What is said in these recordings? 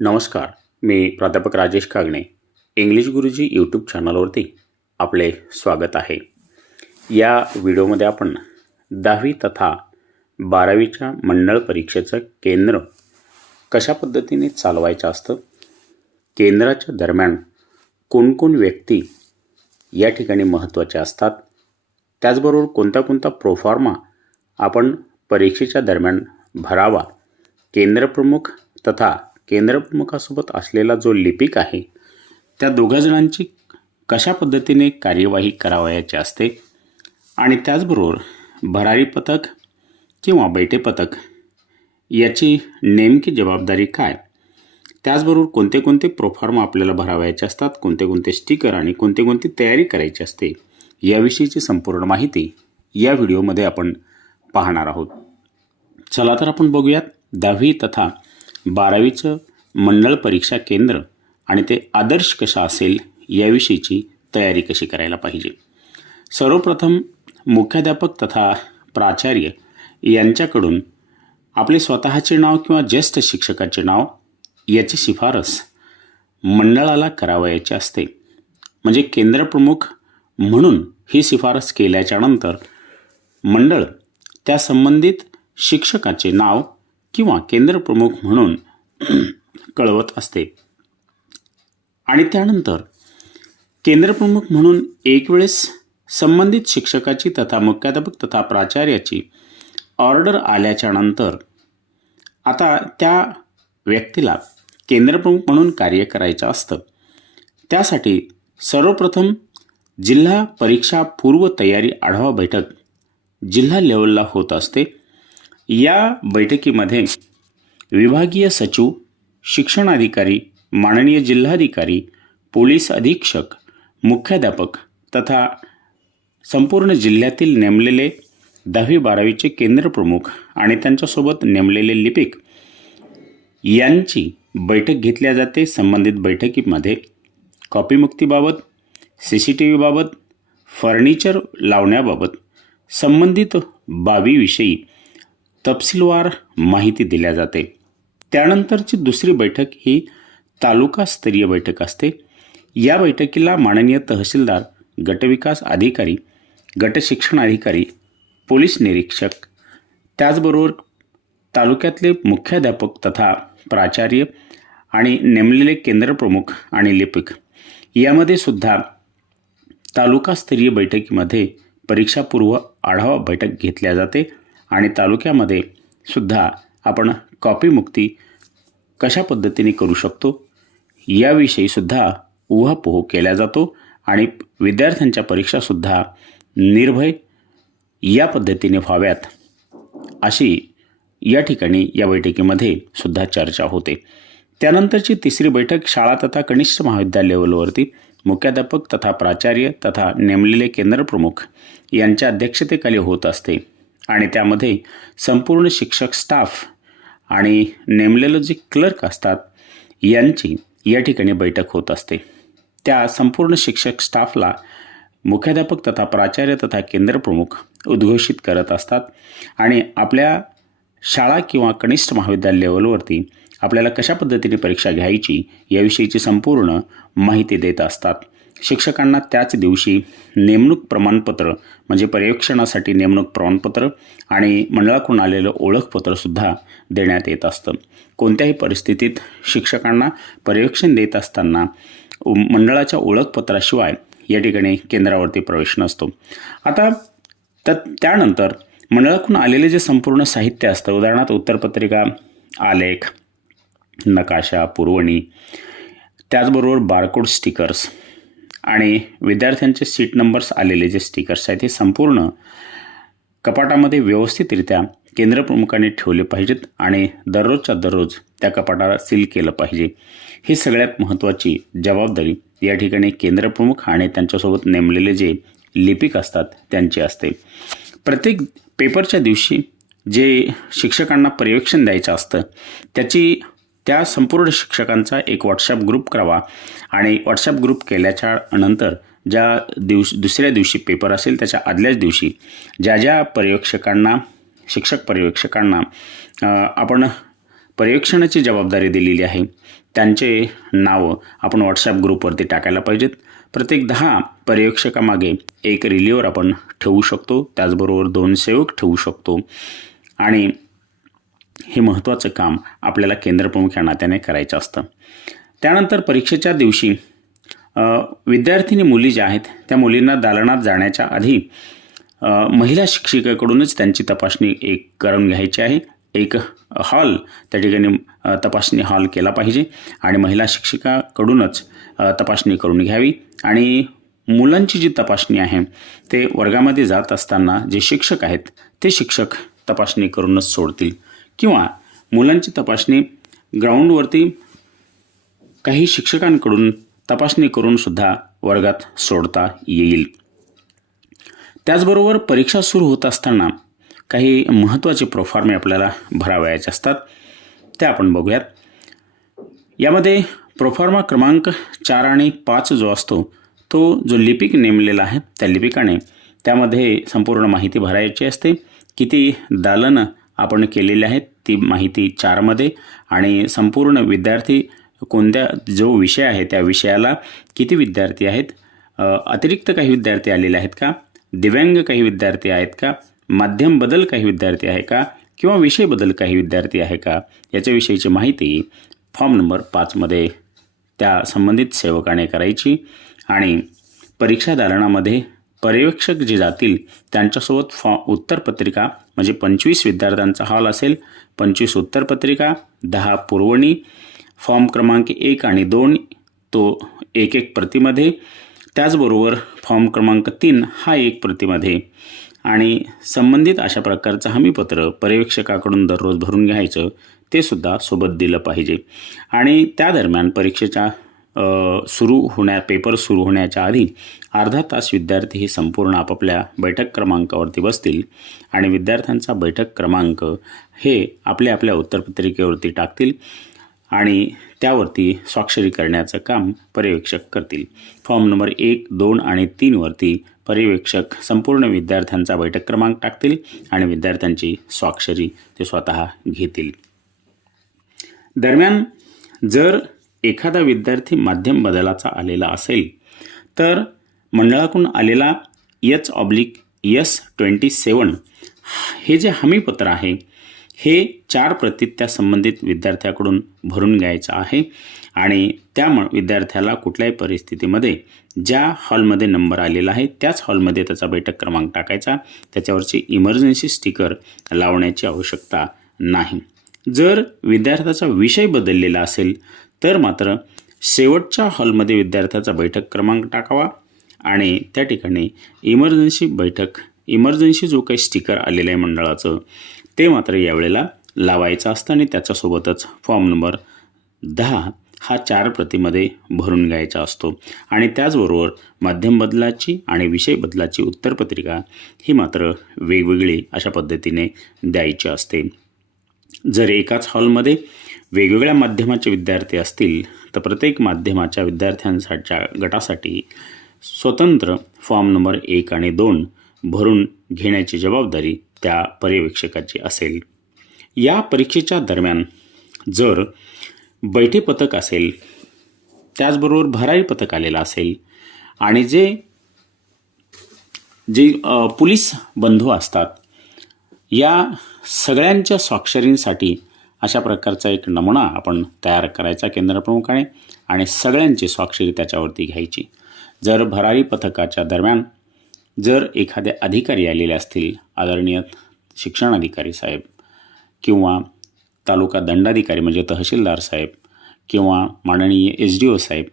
नमस्कार. मी प्राध्यापक राजेश कागणे. इंग्लिश गुरुजी यूट्यूब चॅनलवरती आपले स्वागत आहे. या व्हिडिओमध्ये आपण 10वी तथा 12वीच्या मंडळ परीक्षेचं केंद्र कशा पद्धतीने चालवायचं असतं, केंद्राच्या दरम्यान कोणकोण व्यक्ती या ठिकाणी महत्त्वाचे असतात, त्याचबरोबर कोणता कोणता प्रोफॉर्मा आपण परीक्षेच्या दरम्यान भरावा, केंद्रप्रमुख तथा केंद्रप्रमुखासोबत असलेला जो लिपिक आहे त्या दोघा जणांची कशा पद्धतीने कार्यवाही करावयाची असते आणि त्याचबरोबर भरारी पथक किंवा बैठे पथक याची नेमकी जबाबदारी काय, त्याचबरोबर कोणते कोणते प्रोफॉर्मा आपल्याला भरावयाचे असतात, कोणते कोणते स्टिकर आणि कोणते कोणती तयारी करायची असते याविषयीची संपूर्ण माहिती या व्हिडिओमध्ये आपण पाहणार आहोत. चला तर आपण बघूयात 10वी तथा 12वीचं मंडळ परीक्षा केंद्र आणि ते आदर्श कशा असेल याविषयीची तयारी कशी करायला पाहिजे. सर्वप्रथम मुख्याध्यापक तथा प्राचार्य यांच्याकडून आपले स्वतःचे नाव किंवा ज्येष्ठ शिक्षकाचे नाव याची शिफारस मंडळाला करावयाची असते. म्हणजे केंद्रप्रमुख म्हणून ही शिफारस केल्याच्यानंतर मंडळ त्या संबंधित शिक्षकाचे नाव किंवा केंद्रप्रमुख म्हणून कळवत असते आणि त्यानंतर केंद्रप्रमुख म्हणून एक वेळेस संबंधित शिक्षकाची तथा मुख्याध्यापक तथा प्राचार्याची ऑर्डर आल्याच्यानंतर आता त्या व्यक्तीला केंद्रप्रमुख म्हणून कार्य करायचं असतं. त्यासाठी सर्वप्रथम जिल्हा परीक्षा पूर्व तयारी आढावा बैठक जिल्हा लेवलला होत असते. या बैठकीमध्ये विभागीय सचिव, शिक्षणाधिकारी, माननीय जिल्हाधिकारी, पोलीस अधीक्षक, मुख्याध्यापक तथा संपूर्ण जिल्ह्यातील नेमलेले 10वी-12वीचे केंद्रप्रमुख आणि त्यांच्यासोबत नेमलेले लिपिक यांची बैठक घेतल्या जाते. संबंधित बैठकीमध्ये कॉपीमुक्तीबाबत, CCTV बाबत, फर्निचर लावण्याबाबत, संबंधित बाबीविषयी तपशीलवार माहिती दिल्या जाते. त्यानंतरची दुसरी बैठक ही तालुकास्तरीय बैठक असते. या बैठकीला माननीय तहसीलदार, गटविकास अधिकारी, गटशिक्षण अधिकारी, पोलीस निरीक्षक, त्याचबरोबर तालुक्यातले मुख्याध्यापक तथा प्राचार्य आणि नेमलेले केंद्रप्रमुख आणि लिपिक यामध्ये सुद्धा तालुकास्तरीय बैठकीमध्ये परीक्षापूर्व आढावा बैठक घेतल्या जाते आणि तालुक्यामध्ये सुद्धा आपण कॉपीमुक्ती कशा पद्धतीने करू शकतो याविषयी सुद्धा उहापोह केला जातो आणि विद्यार्थ्यांच्या परीक्षासुद्धा निर्भय या पद्धतीने व्हाव्यात अशी या ठिकाणी या बैठकीमध्ये सुद्धा चर्चा होते. त्यानंतरची तिसरी बैठक शाळा तथा कनिष्ठ महाविद्यालय लेवलवरती मुख्याध्यापक तथा प्राचार्य तथा नेमलेले केंद्रप्रमुख यांच्या अध्यक्षतेखाली होत असते आणि त्यामध्ये संपूर्ण शिक्षक स्टाफ आणि नेमलेलं जे क्लर्क असतात यांची या ठिकाणी बैठक होत असते. त्या संपूर्ण शिक्षक स्टाफला मुख्याध्यापक तथा प्राचार्य तथा केंद्रप्रमुख उद्घोषित करत असतात आणि आपल्या शाळा किंवा कनिष्ठ महाविद्यालय लेवलवरती आपल्याला कशा पद्धतीने परीक्षा घ्यायची याविषयीची संपूर्ण माहिती देत असतात. शिक्षकांना त्याच दिवशी नेमणूक प्रमाणपत्र म्हणजे पर्यवेक्षणासाठी नेमणूक प्रमाणपत्र आणि मंडळाकडून आलेलं ओळखपत्रसुद्धा देण्यात येत असतं. कोणत्याही परिस्थितीत शिक्षकांना पर्यवेक्षण देत असताना मंडळाच्या ओळखपत्राशिवाय या ठिकाणी केंद्रावरती प्रवेश नसतो. आता त्यानंतर मंडळाकडून आलेले जे संपूर्ण साहित्य असतं, उदाहरणार्थ उत्तरपत्रिका, आलेख, नकाशा, पुरवणी, त्याचबरोबर बारकोड स्टिकर्स आणि विद्यार्थ्यांचे सीट नंबर्स आलेले जे स्टिकर्स आहेत हे संपूर्ण कपाटामध्ये व्यवस्थितरित्या केंद्रप्रमुखांनी ठेवले पाहिजेत आणि दररोजच्या दररोज त्या कपाटाला सील केलं पाहिजे. ही सगळ्यात महत्त्वाची जबाबदारी या ठिकाणी केंद्रप्रमुख आणि त्यांच्यासोबत नेमलेले जे लिपिक असतात त्यांची असते. प्रत्येक पेपरच्या दिवशी जे शिक्षकांना पर्यवेक्षण द्यायचं असतं त्या संपूर्ण शिक्षकांचा एक व्हॉट्सॲप ग्रुप करावा आणि व्हॉट्सॲप ग्रुप केल्याच्या नंतर ज्या दुसऱ्या दिवशी पेपर असेल त्याच्या आदल्याच दिवशी ज्या पर्यवेक्षकांना शिक्षक पर्यवेक्षकांना आपण पर्यवेक्षणाची जबाबदारी दिलेली आहे त्यांचे नावं आपण व्हॉट्सॲप ग्रुपवरती टाकायला पाहिजेत. प्रत्येक 10 पर्यवेक्षकामागे एक रिलीवर आपण ठेवू शकतो, त्याचबरोबर 2 सेवक ठेवू शकतो आणि हे महत्त्वाचं काम आपल्याला केंद्रप्रमुख या नात्याने करायचं असतं. त्यानंतर परीक्षेच्या दिवशी विद्यार्थिनी मुली ज्या आहेत त्या मुलींना दालनात जाण्याच्या आधी महिला शिक्षिकेकडूनच त्यांची तपासणी करून घ्यायची आहे. एक हॉल त्या ठिकाणी तपासणी हॉल केला पाहिजे आणि महिला शिक्षिकाकडूनच तपासणी करून घ्यावी. आणि मुलांची जी तपासणी आहे ते वर्गामध्ये जात असताना जे शिक्षक आहेत ते शिक्षक तपासणी करूनच सोडतील किंवा मुलांची तपासणी ग्राउंडवरती काही शिक्षकांकडून तपासणी करून सुद्धा वर्गात सोडता येईल. त्याचबरोबर परीक्षा सुरू होत असताना काही महत्त्वाचे प्रोफॉर्मे आपल्याला भरावयाचे असतात, ते आपण बघूयात. यामध्ये प्रोफॉर्मा क्रमांक 4 आणि 5 जो असतो तो जो लिपिक नेमलेला आहे त्या लिपिकाने त्यामध्ये संपूर्ण माहिती भरायची असते. किती दालनं आपण केलेले आहेत ती माहिती 4 मध्ये आणि संपूर्ण विद्यार्थी कोणत्या जो विषय आहे त्या विषयाला किती विद्यार्थी आहेत, अतिरिक्त काही विद्यार्थी आलेले आहेत का, दिव्यांग काही विद्यार्थी आहेत का, माध्यम बदल काही विद्यार्थी आहे का किंवा विषय बदल काही विद्यार्थी आहे का याच्याविषयीची माहिती फॉर्म नंबर 5 मध्ये त्या संबंधित सेवकाने करायची. आणि परीक्षा दालनामध्ये पर्यवेक्षक जे जातील त्यांच्यासोबत उत्तरपत्रिका म्हणजे 25 विद्यार्थ्यांचा हॉल असेल, 25 उत्तरपत्रिका, 10 पुरवणी, फॉर्म क्रमांक 1 आणि 2 तो एक प्रतीमध्ये, त्याचबरोबर फॉर्म क्रमांक 3 हा एक प्रतीमध्ये आणि संबंधित अशा प्रकारचं हमीपत्र पर्यवेक्षकाकडून दररोज भरून घ्यायचं ते सुद्धा सोबत दिलं पाहिजे. आणि त्या दरम्यान परीक्षेच्या पेपर सुरू होण्याच्या आधी अर्धा तास विद्यार्थी हे संपूर्ण आपापल्या बैठक क्रमांकावरती बसतील आणि विद्यार्थ्यांचा बैठक क्रमांक हे आपल्या उत्तरपत्रिकेवरती टाकतील आणि त्यावरती स्वाक्षरी करण्याचं काम पर्यवेक्षक करतील. फॉर्म नंबर 1, 2 आणि 3 वरती पर्यवेक्षक संपूर्ण विद्यार्थ्यांचा बैठक क्रमांक टाकतील आणि विद्यार्थ्यांची स्वाक्षरी ते स्वतः घेतील. दरम्यान जर एखादा विद्यार्थी माध्यम बदलाचा आलेला असेल तर मंडळाकडून आलेला H/S27 हे जे हमीपत्र आहे हे 4 प्रतीत त्या संबंधित विद्यार्थ्याकडून भरून घ्यायचं आहे आणि त्या विद्यार्थ्याला कुठल्याही परिस्थितीमध्ये ज्या हॉलमध्ये नंबर आलेला आहे त्याच हॉलमध्ये त्याचा बैठक क्रमांक टाकायचा, त्याच्यावरची इमर्जन्सी स्टिकर लावण्याची आवश्यकता नाही. जर विद्यार्थ्याचा विषय बदललेला असेल तर मात्र शेवटच्या हॉलमध्ये विद्यार्थ्याचा बैठक क्रमांक टाकावा आणि त्या ठिकाणी इमर्जन्सी जो काही स्टिकर आलेलं आहे मंडळाचं ते मात्र यावेळेला लावायचं असतं आणि त्याच्यासोबतच फॉर्म नंबर 10 हा 4 प्रतीमध्ये भरून घ्यायचा असतो. आणि त्याचबरोबर माध्यम बदलाची आणि विषय बदलाची उत्तरपत्रिका ही मात्र वेगवेगळी अशा पद्धतीने द्यायची असते. जर एकाच हॉलमध्ये वेगवेगळ्या माध्यमाचे विद्यार्थी असतील तर प्रत्येक माध्यमाच्या विद्यार्थ्यांच्या गटासाठी स्वतंत्र फॉर्म नंबर 1 आणि 2 भरून घेण्याची जबाबदारी त्या पर्यवेक्षकाची असेल. या परीक्षेच्या दरम्यान जर बैठे पथक असेल, त्याचबरोबर भरारी पथक आलेला असेल आणि जे पोलीस बंधू असतात या सगळ्यांच्या स्वाक्षरींसाठी अशा प्रकारचा एक नमुना आपण तयार करायचा केंद्रप्रमुखाने आणि सगळ्यांची स्वाक्षरी त्याच्यावरती घ्यायची. जर भरारी पथकाच्या दरम्यान जर एखादे अधिकारी आलेले असतील, आदरणीय शिक्षण अधिकारी साहेब किंवा तालुका दंडाधिकारी म्हणजे तहसीलदार साहेब किंवा माननीय SDO साहेब,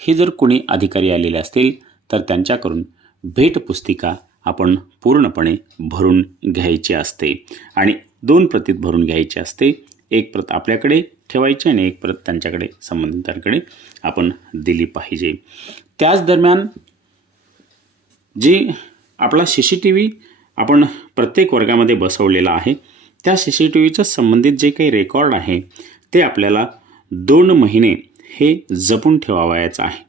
हे जर कोणी अधिकारी आलेले असतील तर त्यांच्याकडून भेटपुस्तिका आपण पूर्णपणे भरून घ्यायची असते आणि 2 प्रतीत भरून घ्यायची असते. एक प्रत आपल्याकडे ठेवायची आणि एक प्रत त्यांच्याकडे संबंधितांकडे आपण दिली पाहिजे. त्याच दरम्यान जी आपला CCTV आपण प्रत्येक वर्गामध्ये बसवलेला आहे त्या CCTVचं संबंधित जे काही रेकॉर्ड आहे ते आपल्याला 2 महिने हे जपून ठेवावयाचं आहे.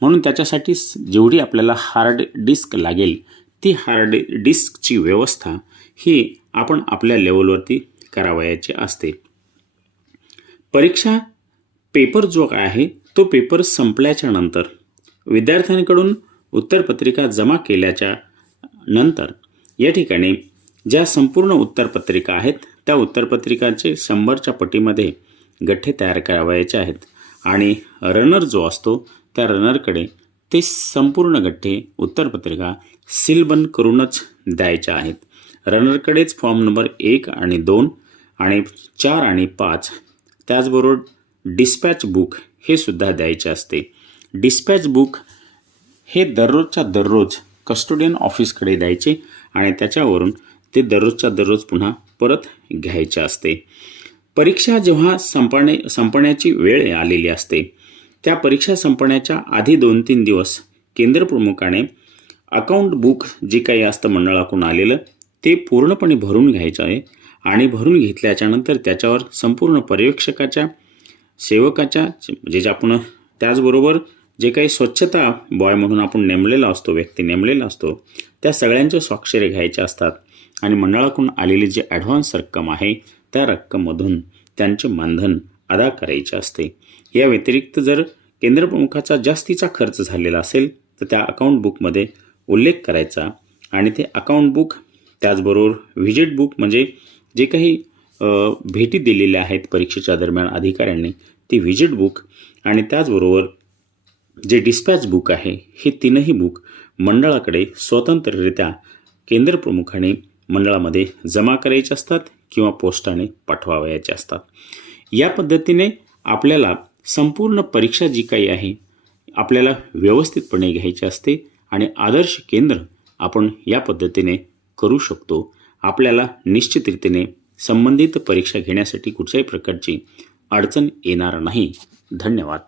म्हणून त्याच्यासाठी जेवढी आपल्याला हार्ड डिस्क लागेल ती हार्ड डिस्कची व्यवस्था ही आपण आपल्या लेवलवरती करावयाची असते. परीक्षा पेपर जो काय आहे तो पेपर संपल्याच्या नंतर विद्यार्थ्यांकडून उत्तरपत्रिका जमा केल्याच्या नंतर या ठिकाणी ज्या संपूर्ण उत्तरपत्रिका आहेत त्या उत्तरपत्रिकांचे 100च्या पटीमध्ये गठ्ठे तयार करावयाचे आहेत आणि रनर जो असतो त्या रनरकडे ते संपूर्ण गठ्ठे उत्तरपत्रिका सीलबंद करूनच द्यायच्या आहेत. रनरकडेच फॉर्म नंबर 1 आणि 2 आणि 4 आणि 5 त्याचबरोबर डिस्पॅच बुक हे सुद्धा द्यायचे असते. डिस्पॅच बुक हे दररोजच्या दररोज कस्टोडियन ऑफिसकडे द्यायचे आणि त्याच्यावरून ते दररोजच्या दररोज पुन्हा परत घ्यायचे असते. परीक्षा जेव्हा संपण्याची वेळ आलेली असते त्या परीक्षा संपण्याच्या आधी 2-3 दिवस केंद्रप्रमुखाने अकाउंट बुक जे काही असतं मंडळाकडून आलेलं ते पूर्णपणे भरून घ्यायचं आहे आणि भरून घेतल्याच्या नंतर त्याच्यावर संपूर्ण पर्यवेक्षकाच्या सेवकाच्या जे आपण त्याचबरोबर जे काही स्वच्छता बॉय म्हणून आपण नेमलेला असतो व्यक्ती नेमलेला असतो त्या सगळ्यांचे स्वाक्षरी घ्यायचे असतात आणि मंडळाकडून आलेली जी ॲडव्हान्स रक्कम आहे त्या रक्कममधून त्यांचे मानधन अदा करायचे असते. या व्यतिरिक्त जर केंद्रप्रमुखाचा जास्तीचा खर्च झालेला असेल तर त्या अकाउंट बुकमध्ये उल्लेख करायचा आणि ते अकाउंट बुक त्याचबरोबर व्हिजिट बुक म्हणजे जे काही भेटी दिलेल्या आहेत परीक्षेच्या दरम्यान अधिकाऱ्यांनी ती व्हिजिट बुक आणि त्याचबरोबर जे डिस्पॅच बुक आहे हे तीनही बुक मंडळाकडे स्वतंत्ररित्या केंद्रप्रमुखाने मंडळामध्ये जमा करायचे असतात किंवा पोस्टाने पाठवावयाचे असतात. या पद्धतीने आपल्याला संपूर्ण परीक्षा जी काही आहे आपल्याला व्यवस्थितपणे घ्यायची असते आणि आदर्श केंद्र आपण या पद्धतीने करू शकतो. आपल्याला निश्चितरीतीने संबंधित परीक्षा घेण्यासाठी कुठल्याही प्रकारची अडचण येणार नाही. धन्यवाद.